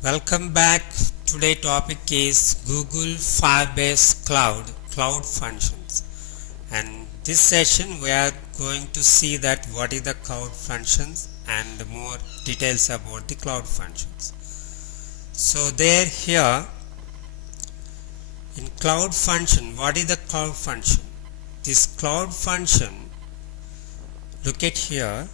Welcome back. Today topic is Google Firebase Cloud Functions. And this session we are going to see that what is the cloud functions and more details about the cloud functions. So there here in cloud function, what is the cloud function? This cloud function, look at here.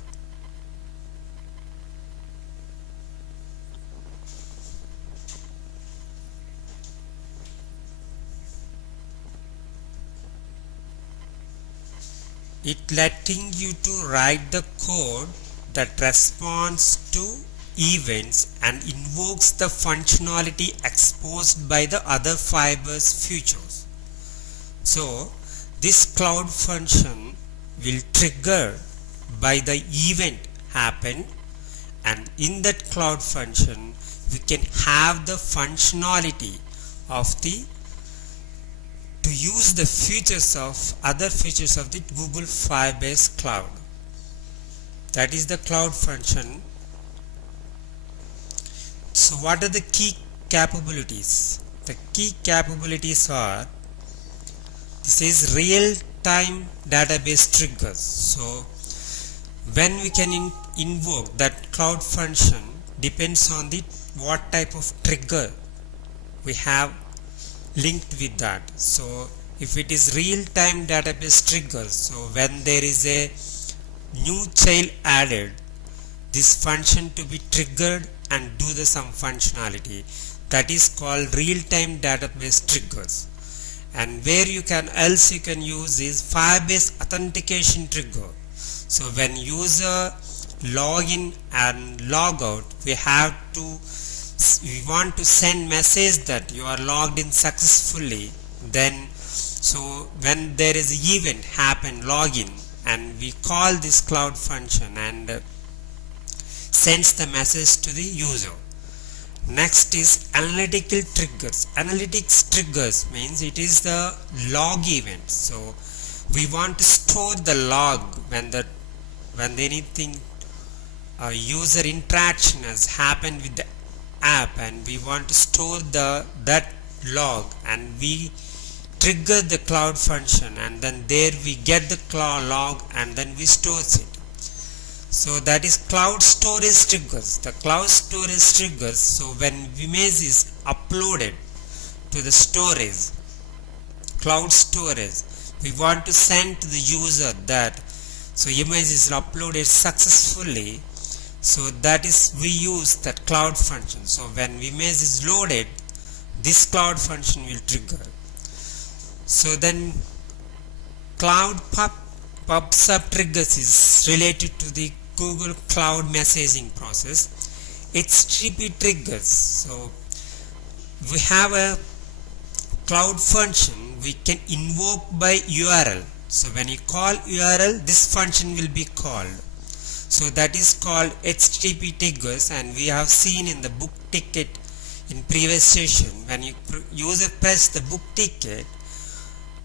It letting you to write the code that responds to events and invokes the functionality exposed by the other Firebase features. So this cloud function will trigger by the event happened, and in that cloud function we can have the functionality of the to use the other features of the Google Firebase cloud. That is the cloud function. So what are the key capabilities? The key capabilities are, this is real-time database triggers. So when we can invoke that cloud function depends on the what type of trigger we have linked with that. So if it is real-time database triggers, so when there is a new child added, this function to be triggered and do the some functionality, that is called real-time database triggers. And where you can use is Firebase authentication trigger. So when user login and log out, we want to send message that you are logged in successfully. Then so when there is event happen login, and we call this cloud function and sends the message to the user. Next is analytical triggers. Analytics triggers means it is the log event. So we want to store the log when anything user interaction has happened with the app, and we want to store that log, and we trigger the cloud function, and then there we get the log and then we store it. So that is cloud storage triggers. The cloud storage triggers, so when image is uploaded to the storage, cloud storage, we want to send to the user that so image is uploaded successfully. So that is we use that cloud function. So when image is loaded, this cloud function will trigger. So then cloud pub/sub triggers is related to the Google Cloud messaging process. HTTP triggers. So we have a cloud function we can invoke by URL. So when you call URL, this function will be called. So that is called HTTP triggers, and we have seen in the book ticket in previous session, when user press the book ticket,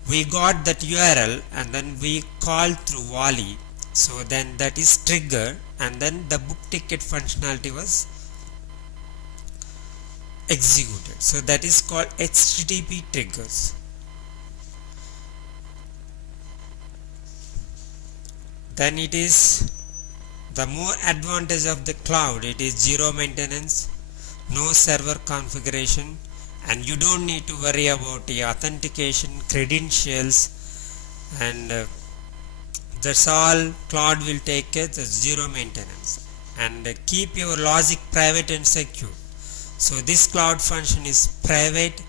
we got that URL and then we call through volley. So then that is triggered, and then the book ticket functionality was executed. So that is called HTTP triggers. Then it is the more advantage of the cloud, it is zero maintenance, no server configuration, and you don't need to worry about the authentication, credentials, and that's all cloud will take care. That's zero maintenance. And keep your logic private and secure. So this cloud function is private,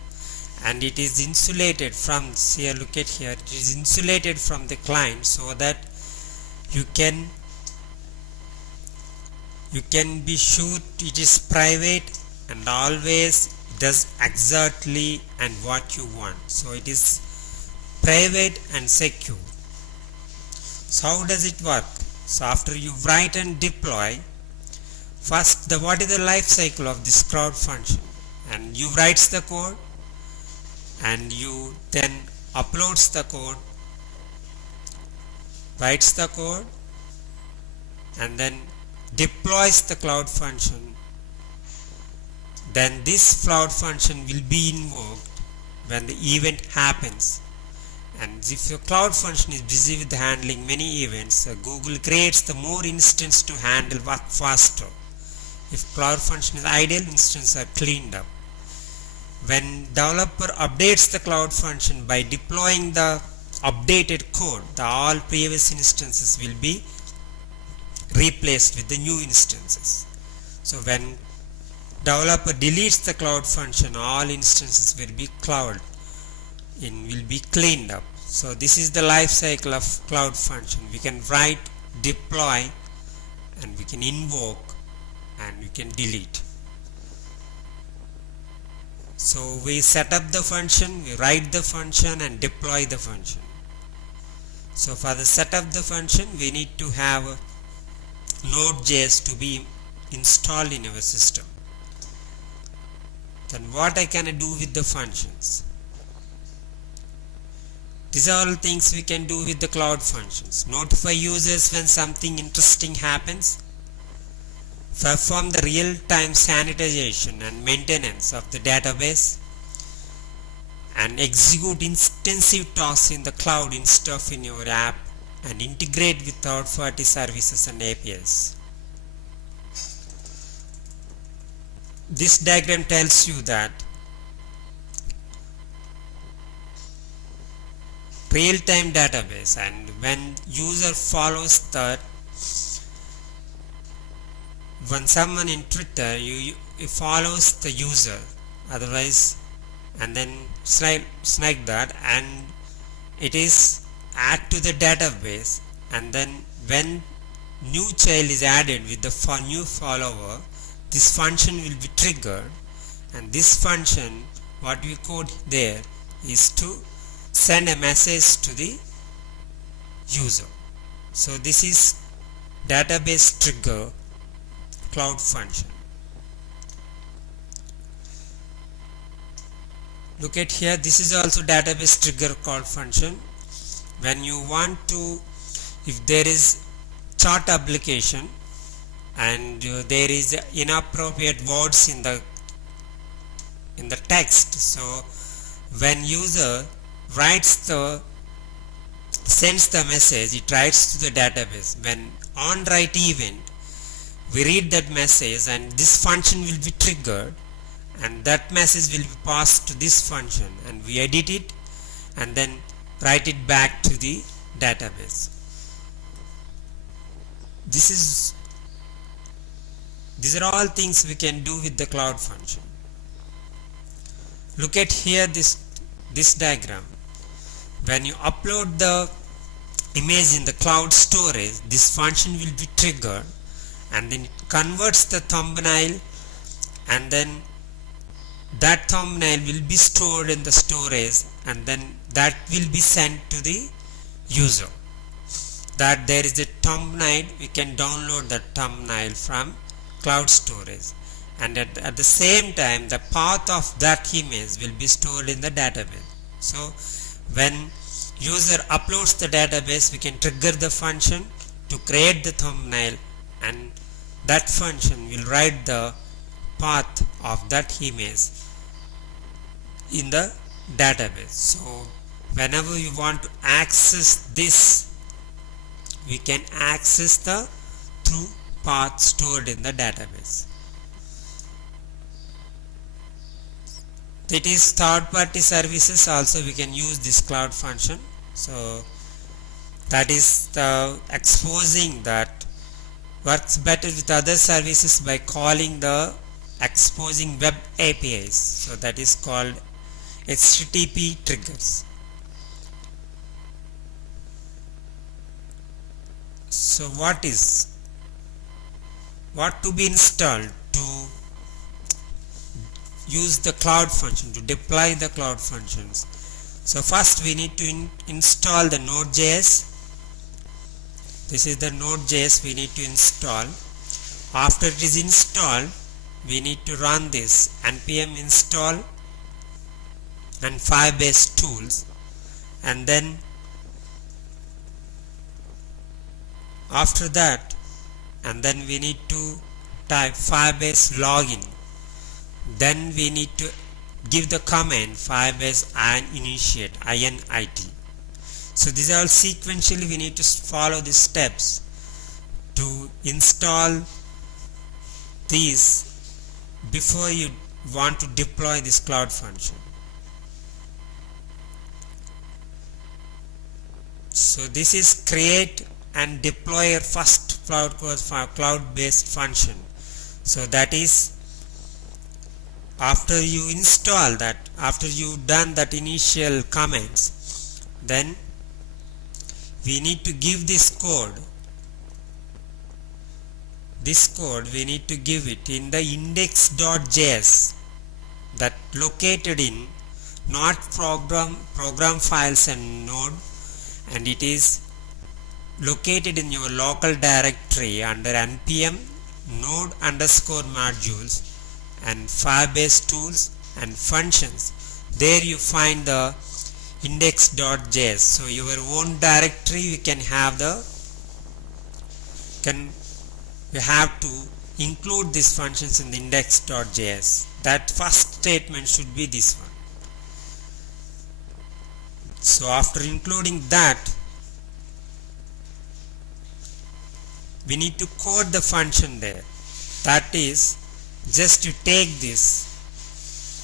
and it is insulated from, see, look at here, it is insulated from the client, so that you can be sure it is private and always does exactly and what you want. So it is private and secure. So how does it work? So after you write and deploy, first what is the life cycle of this cloud function? And you writes the code, and you then uploads the code, writes the code, and then deploys the cloud function, then this cloud function will be invoked when the event happens. And if your cloud function is busy with handling many events, Google creates the more instances to handle work faster. If cloud function is idle, instances are cleaned up. When developer updates the cloud function by deploying the updated code, all previous instances will be replaced with the new instances. So when developer deletes the cloud function, all instances will be cleaned up. So this is the life cycle of cloud function. We can write, deploy, and we can invoke, and we can delete. So we set up the function, we write the function, and deploy the function. So for the setup the function, we need to have Node.js to be installed in our system. Then what I can do with the functions? These are all things we can do with the cloud functions. Notify users when something interesting happens. Perform the real-time sanitization and maintenance of the database. And execute intensive tasks in the cloud instead of in your app. And integrate with third-party services and APIs. This diagram tells you that real-time database, and when user follows that, when someone in Twitter you follows the user, otherwise, and then snag that, and it is add to the database, and then when new child is added with the new follower, this function will be triggered, and this function, what we code there, is to send a message to the user. So this is database trigger cloud function. Look at here, this is also database trigger cloud function. When you want to, if there is chart application and there is inappropriate words in the text, so when user sends the message, it writes to the database. When on write event, we read that message, and this function will be triggered, and that message will be passed to this function, and we edit it and then write it back to the database. These are all things we can do with the cloud function. Look at here this diagram. When you upload the image in the cloud storage, this function will be triggered, and then it converts the thumbnail, and then that thumbnail will be stored in the storage, and then that will be sent to the user. That there is a thumbnail, we can download that thumbnail from cloud storage, and at the same time the path of that image will be stored in the database. So when user uploads the database, we can trigger the function to create the thumbnail, and that function will write the path of that image in the database. So whenever you want to access this, we can access the through path stored in the database. That is third-party services also we can use this cloud function. So that is the exposing that works better with other services by calling the exposing web APIs. So that is called HTTP triggers. So what to be installed to use the cloud function, to deploy the cloud functions? So first we need to install the Node.js. This is the Node.js we need to install. After it is installed, we need to run this npm install and Firebase tools, and then after that, and then we need to type Firebase login. then we need to give the command Firebase initiate init. So these are all sequentially we need to follow these steps to install these before you want to deploy this cloud function. So this is create and deploy your first cloud based function. So that is after you install that, after you've done that initial commands, then we need to give this code we need to give it in the index.js that located in not program files and node, and it is located in your local directory under npm node underscore modules and Firebase tools and functions. There you find the index.js. So your own directory you can have you have to include these functions in the index.js. That first statement should be this one. So after including that, we need to code the function there. That is, just to take this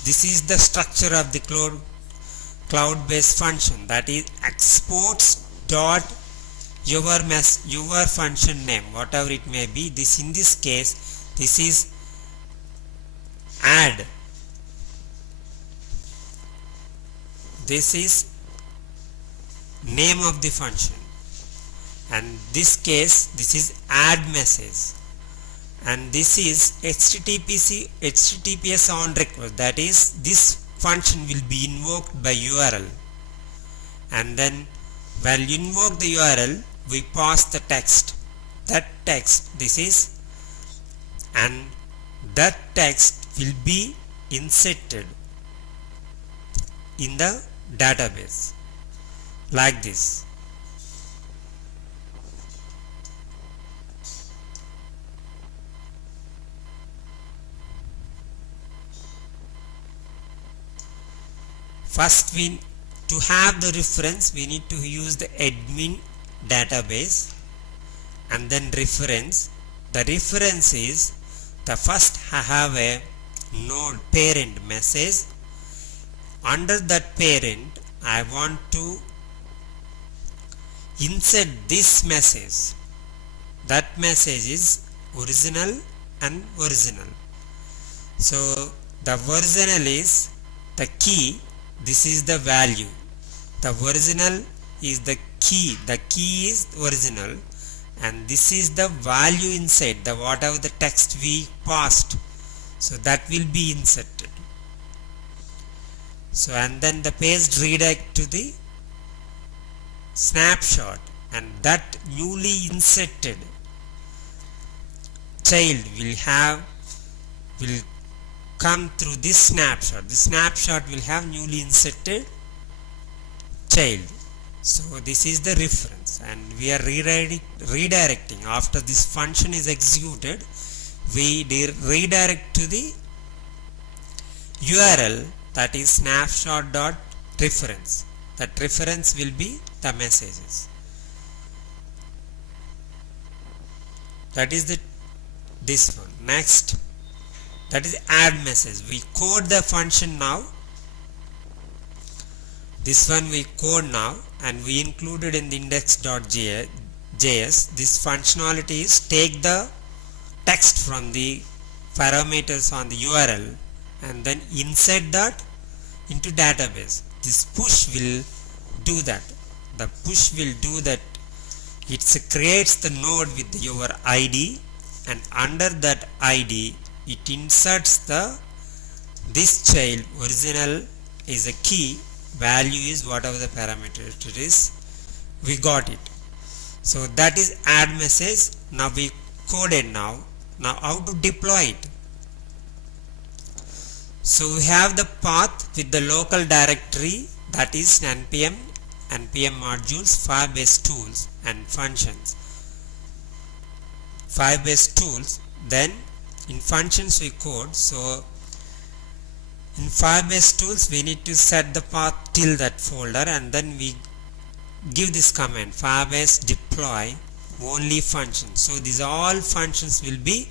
is the structure of the cloud based function, that is exports dot your function name, whatever it may be. This in this case, this is add. This is name of the function, and this case this is add message, and this is HTTPS on request. That is, this function will be invoked by URL, and then while you invoke the URL, we pass the text. That text this is, and that text will be inserted in the database like this. First, to have the reference, we need to use the admin database, and then reference. The reference is the first I have a node parent message. Under that parent, I want to insert this message. That message is original and original. So the original is the key. This is the value. The original is the key. The key is original, and this is the value inside the whatever the text we passed. So that will be inserted. So and then the page redirect to the snapshot, and that newly inserted child will come through this snapshot. The snapshot will have newly inserted child. So this is the reference, and we are redirecting. After this function is executed, we redirect to the URL, that is snapshot.reference. That reference will be the messages. That is this one. Next, that is add message. We code the function now. This one we code now, and we included in the index.js. This functionality is take the text from the parameters on the URL and then insert that into database. This push will do that. The push will do that. It creates the node with your ID, and under that ID it inserts this child. Original is a key, value is whatever the parameter it is. We got it. So that is add message. Now we coded now how to deploy it. So we have the path with the local directory, that is npm modules, Firebase tools and functions. Firebase tools, then in functions we code. So In Firebase tools, we need to set the path till that folder, and then we give this command Firebase deploy only function. So these all functions will be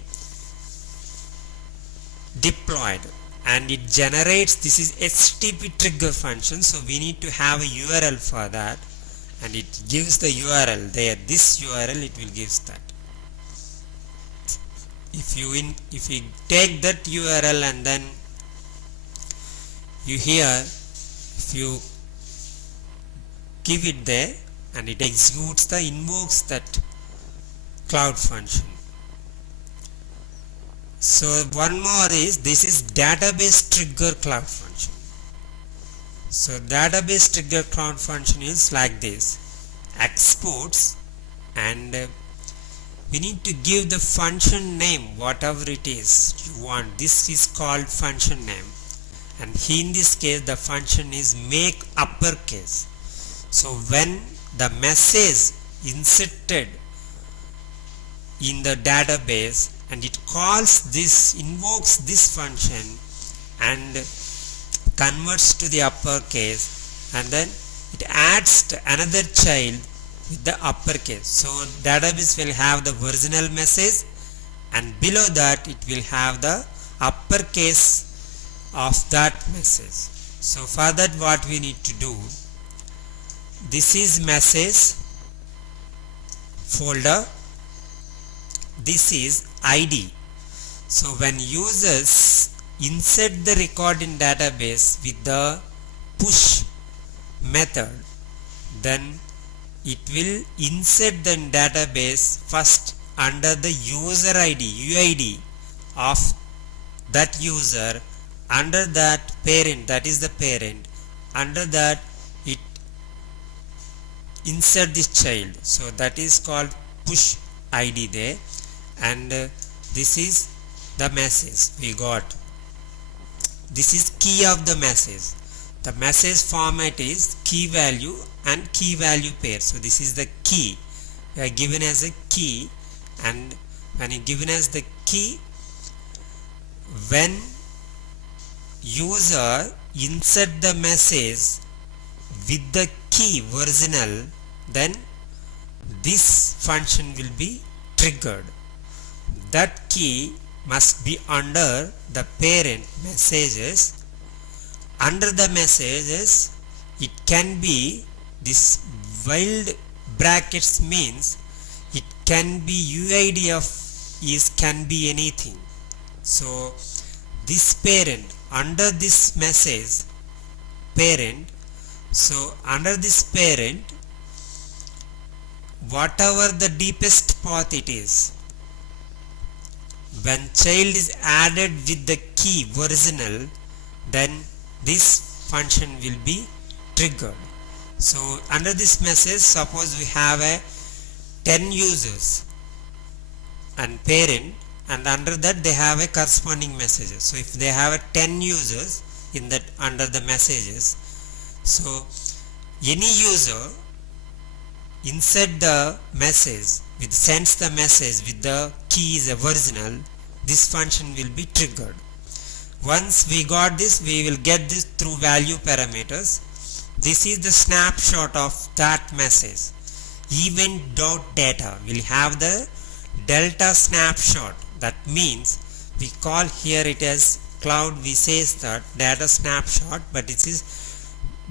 deployed, and it generates, this is HTTP trigger function, so we need to have a URL for that, and it gives the URL there. This URL it will gives that. If you take that URL and then if you give it there, and it executes invokes that cloud function. So one more is, this is database trigger cloud function. So database trigger cloud function is like this: exports, and we need to give the function name, whatever it is you want. This is called function name, and in this case the function is make uppercase. So when the message inserted in the database, and it calls this, invokes this function and converts to the uppercase, and then it adds another child with the uppercase. So database will have the original message, and below that it will have the uppercase of that message. So for that, what we need to do, this is message folder, this is ID. So when users insert the record in database with the push method, then it will insert the database first under the user ID, UID of that user, under that parent, that is the parent, under that it insert this child. So that is called push ID there, and this is the message we got. This is key of the message. The message format is key value and key value pair. So this is the key we are given as a key, and when you given as the key, when user insert the message with the key original, then this function will be triggered. That key must be under the parent messages. Under the messages, it can be, this wild brackets means it can be UID of is can be anything. So this parent, under this message parent, so under this parent, whatever the deepest path it is, when child is added with the key original, then this function will be triggered. So under this message, suppose we have a 10 users and parent, and under that they have a corresponding messages. So if they have a 10 users in that under the messages, so any user insert the message with sends the message with the key is original, this function will be triggered. Once we got this, we will get this through value parameters. This is the snapshot of that message. Event.data will have the delta snapshot. That means we call here it as cloud, we says that data snapshot, but it is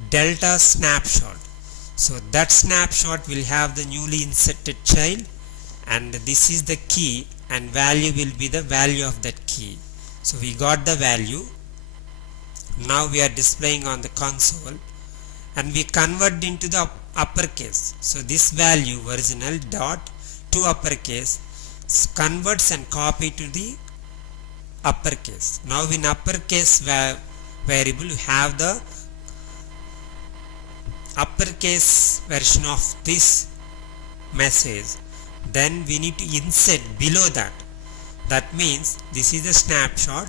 delta snapshot. So that snapshot will have the newly inserted child, and this is the key, and value will be the value of that key. So we got the value. Now we are displaying on the console, and we convert into the uppercase. So this value original dot to uppercase converts and copy to the uppercase. Now in uppercase variable you have the uppercase version of this message. Then we need to insert below that. That means this is a snapshot.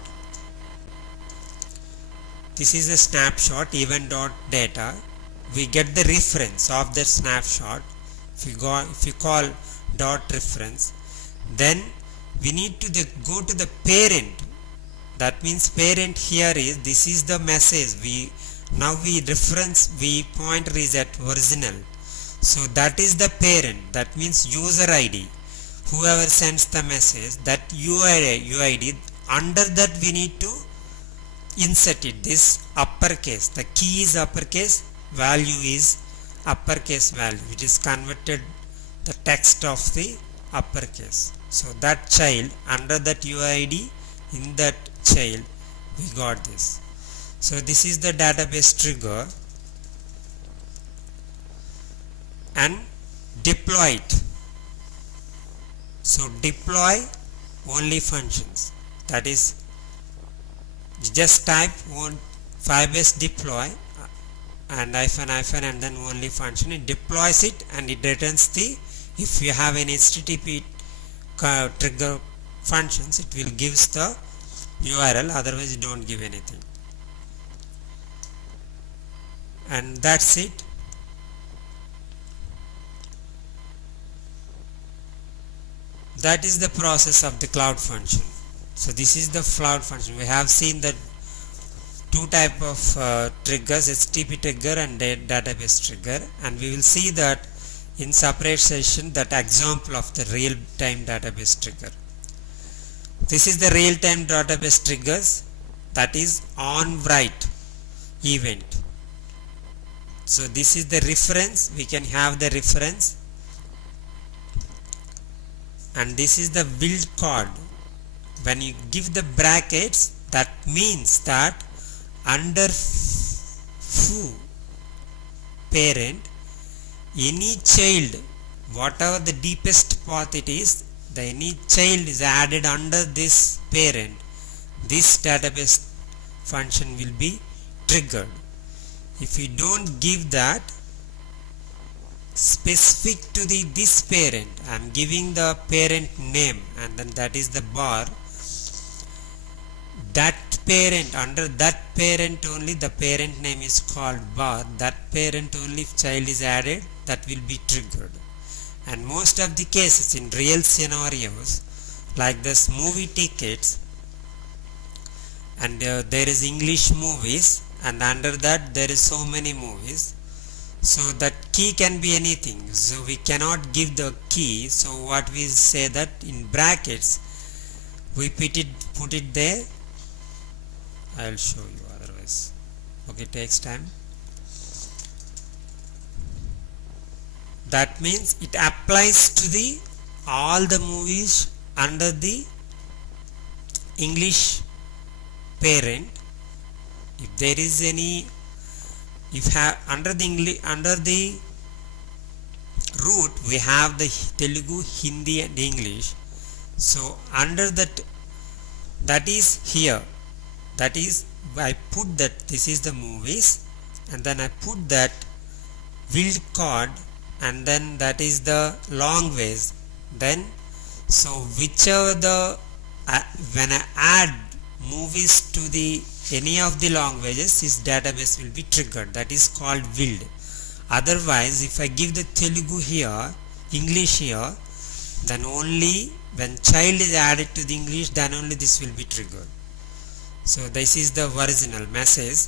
This is a snapshot event.data. We get the reference of the snapshot. If you call dot reference, then we need to go to the parent that means parent here is, this is the message we pointer is at original, so that is the parent, that means user ID, whoever sends the message, that UID, under that we need to insert it, this uppercase, the key is uppercase, value is uppercase value, which is converted the text of the uppercase. So that child, under that UID, in that child we got this. So this is the database trigger, and deploy it. So deploy only functions, that is just type on Firebase deploy and -, and then only function, it deploys it and it returns the, if you have any HTTP trigger functions, it will gives the URL, otherwise you don't give anything. And that's it. That is the process of the cloud function. So this is the cloud function. We have seen that two type of triggers, HTTP trigger and database trigger, and we will see that in separate session, that example of the real-time database trigger. This is the real-time database triggers, that is on write event. So this is the reference, we can have the reference, and this is the build code. When you give the brackets, that means that under foo parent, any child, whatever the deepest path it is, any child is added under this parent, this database function will be triggered. If you don't give that specific to this parent, I am giving the parent name and then that is the bar, that parent, under that parent only the parent name is called bar, that parent only if child is added, that will be triggered. And most of the cases in real scenarios, like this movie tickets, and there is English movies, and under that there is so many movies, so that key can be anything, so we cannot give the key. So what we say, that in brackets we put it there. I will show you, otherwise okay, takes time. That means it applies to the all the movies under the English parent. If there is any, if have under the root we have the Telugu, Hindi and English. So under that is here, that is I put that this is the movies, and then I put that build code, and then that is the language. Then so whichever the when I add movies to the any of the languages, this database will be triggered, that is called build. Otherwise if I give the Telugu here, English here, then only when child is added to the English, then only this will be triggered. So this is the original message,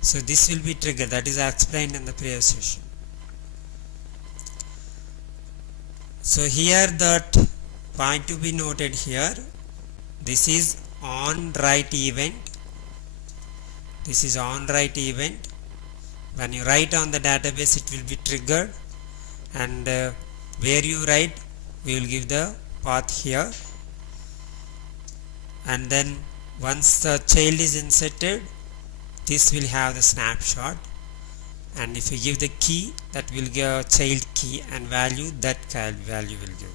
so this will be triggered, that is explained in the previous session. So here that point to be noted here, this is on write event, this is on write event. When you write on the database, it will be triggered, and where you write we will give the path here, and then once the child is inserted, this will have the snapshot, and if you give the key, that will give a child key and value, that child value will give.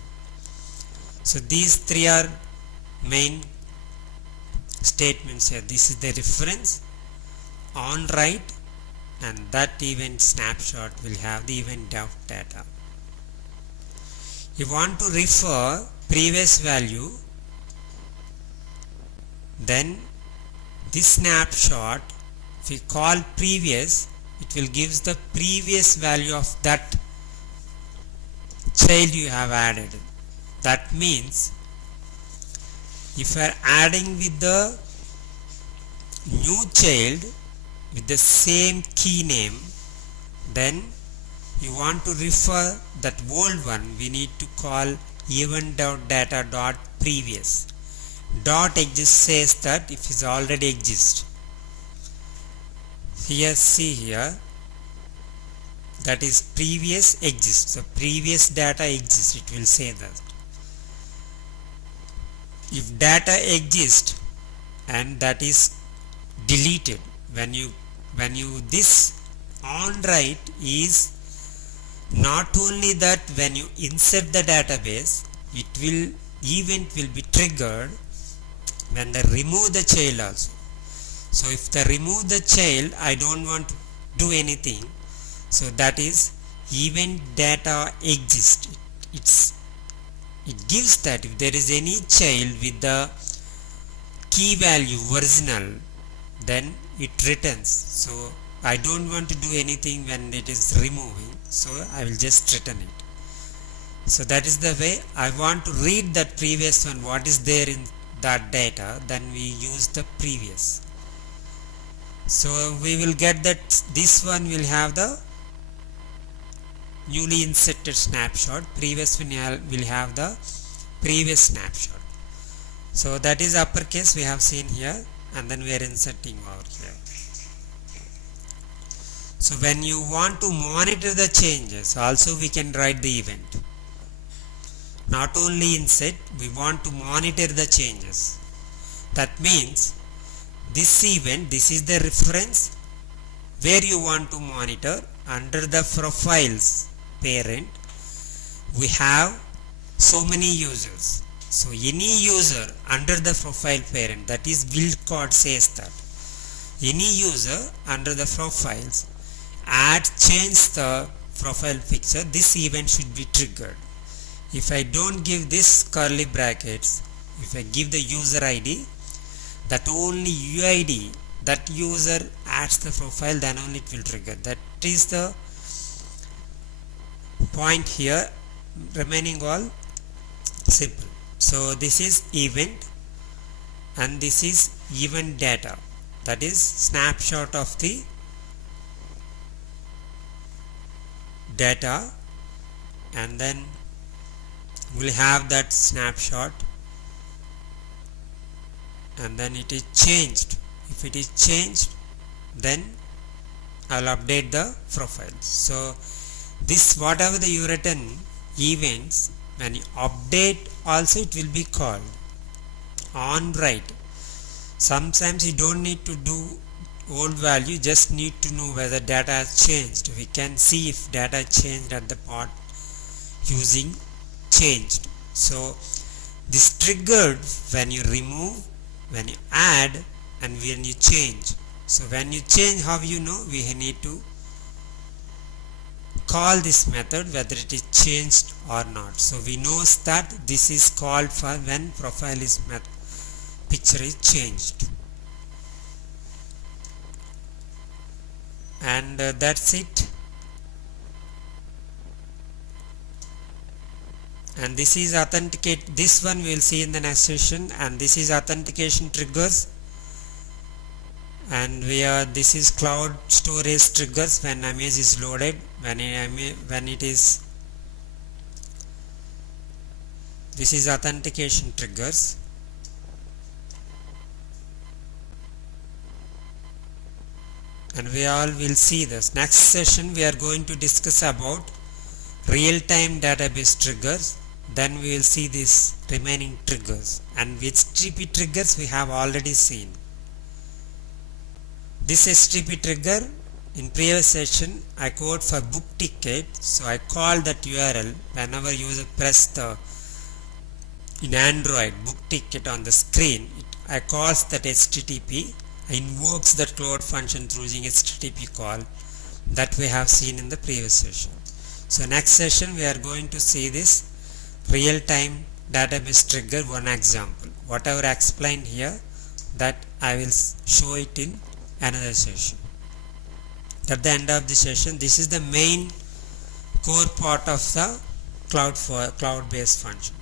So these three are main statements here. This is the reference, on write, and that event snapshot will have the event of data. You want to refer previous value, then this snapshot, if we call previous, it will gives the previous value of that child you have added. That means if you are adding with the new child with the same key name, then you want to refer that old one, we need to call event.data.previous. Dot exist says that if it already exists. Here, see here, that is previous exists. So previous data exists, it will say that. If data exists and that is deleted, when you this on write is not only that when you insert the database, event will be triggered when they remove the child also. So if they remove the child, I don't want to do anything. So that is event data exists. It gives that if there is any child with the key value original, then it returns. So I don't want to do anything when it is removing, so I will just return it. So that is the way. I want to read that previous one, what is there in that data, then we use the previous. So we will get that this one will have the newly inserted snapshot, previous one will have the previous snapshot. So that is uppercase we have seen here, and then we are inserting over here. So when you want to monitor the changes, also we can write the event. Not only insert, we want to monitor the changes. That means this event, this is the reference where you want to monitor. Under the profiles parent, we have so many users. So any user under the profile parent, that is build code says that any user under the profiles change the profile picture, this event should be triggered. If I don't give this curly brackets, if I give the user ID, that only UID, that user adds the profile, then only it will trigger. That is the point here. Remaining all simple. So this is event and this is event data, that is snapshot of the data, and then we'll have that snapshot, and then it is changed. If it is changed, then I'll update the profile. So this, whatever the you written events, when you update also it will be called on write. Sometimes you don't need to do old value, just need to know whether data has changed. We can see if data changed at the part using changed. So this triggered when you remove, when you add, and when you change. So when you change, how you know? We need to call this method whether it is changed or not. So we know that this is called for when profile is picture is changed. And that's it. And this is authenticate. This one we will see in the next session. And this is authentication triggers. And this is cloud storage triggers when image is loaded. When it is, this is authentication triggers. And we all will see this. Next session we are going to discuss about real-time database triggers. Then we will see these remaining triggers, and with HTTP triggers we have already seen. This HTTP trigger in previous session I code for book ticket, so I call that URL whenever user press the in Android book ticket on the screen. I calls that HTTP, I invokes that cloud function through using HTTP call that we have seen in the previous session. So next session we are going to see this real-time database trigger one example. Whatever I explained here, that I will show it in another session. At the end of the session, this is the main core part of the cloud-based function.